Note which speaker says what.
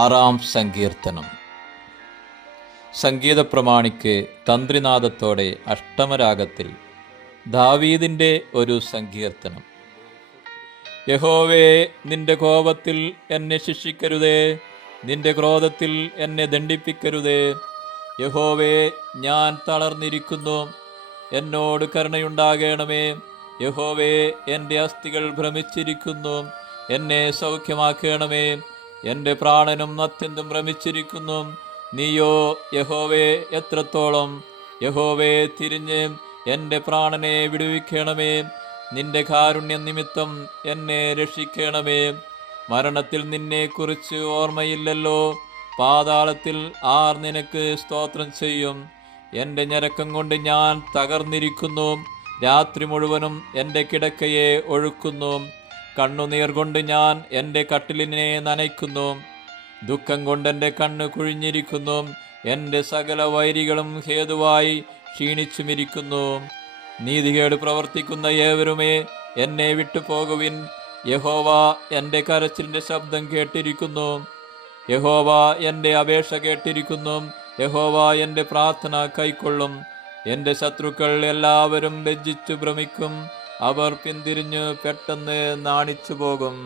Speaker 1: ആറാം സങ്കീർത്തനം സംഗീതപ്രമാണിക്ക് തന്ത്രിനാദത്തോടെ അഷ്ടമരാഗത്തിൽ ദാവീദിൻ്റെ ഒരു സങ്കീർത്തനം യഹോവേ നിന്റെ കോപത്തിൽ എന്നെ ശിക്ഷിക്കരുതേ നിന്റെ ക്രോധത്തിൽ എന്നെ ദണ്ഡിപ്പിക്കരുതേ യഹോവേ ഞാൻ തളർന്നിരിക്കുന്നു എന്നോട് കരുണയുണ്ടാകണമേ യഹോവേ എൻ്റെ അസ്ഥികൾ ഭ്രമിച്ചിരിക്കുന്നു എന്നെ സൗഖ്യമാക്കണമേ എൻ്റെ പ്രാണനും അത്യന്തം ഭ്രമിച്ചിരിക്കുന്നു നീയോ യഹോവേ എത്രത്തോളം യഹോവേ തിരിഞ്ഞ് എൻ്റെ പ്രാണനെ വിടുവിക്കണമേ നിന്റെ കാരുണ്യ നിമിത്തം എന്നെ രക്ഷിക്കണമേ മരണത്തിൽ നിന്നെക്കുറിച്ച് ഓർമ്മയില്ലല്ലോ പാതാളത്തിൽ ആർ നിനക്ക് സ്തോത്രം ചെയ്യും എൻ്റെ ഞരക്കം കൊണ്ട് ഞാൻ തകർന്നിരിക്കുന്നു രാത്രി മുഴുവനും എൻ്റെ കിടക്കയെ ഒഴുക്കുന്നു കണ്ണുനീർ കൊണ്ട് ഞാൻ എൻ്റെ കട്ടിലിനെ നനയ്ക്കുന്നു ദുഃഖം കൊണ്ട് എൻ്റെ കണ്ണ് കുഴിഞ്ഞിരിക്കുന്നു എൻ്റെ സകല വൈരികളും ഹേതുവായി ക്ഷീണിച്ചുമിരിക്കുന്നു നീതികേട് പ്രവർത്തിക്കുന്ന ഏവരുമേ എന്നെ വിട്ടുപോകുവിൻ യഹോവ എൻ്റെ കരച്ചിലിൻ്റെ ശബ്ദം കേട്ടിരിക്കുന്നു യഹോവ എൻ്റെ അപേക്ഷ കേട്ടിരിക്കുന്നു യഹോവ എൻ്റെ പ്രാർത്ഥന കൈക്കൊള്ളും എൻ്റെ ശത്രുക്കൾ എല്ലാവരും ലജ്ജിച്ചു ഭ്രമിക്കും അവർ പിന്തിരിഞ്ഞ് പെട്ടെന്ന് നാണിച്ചു പോകും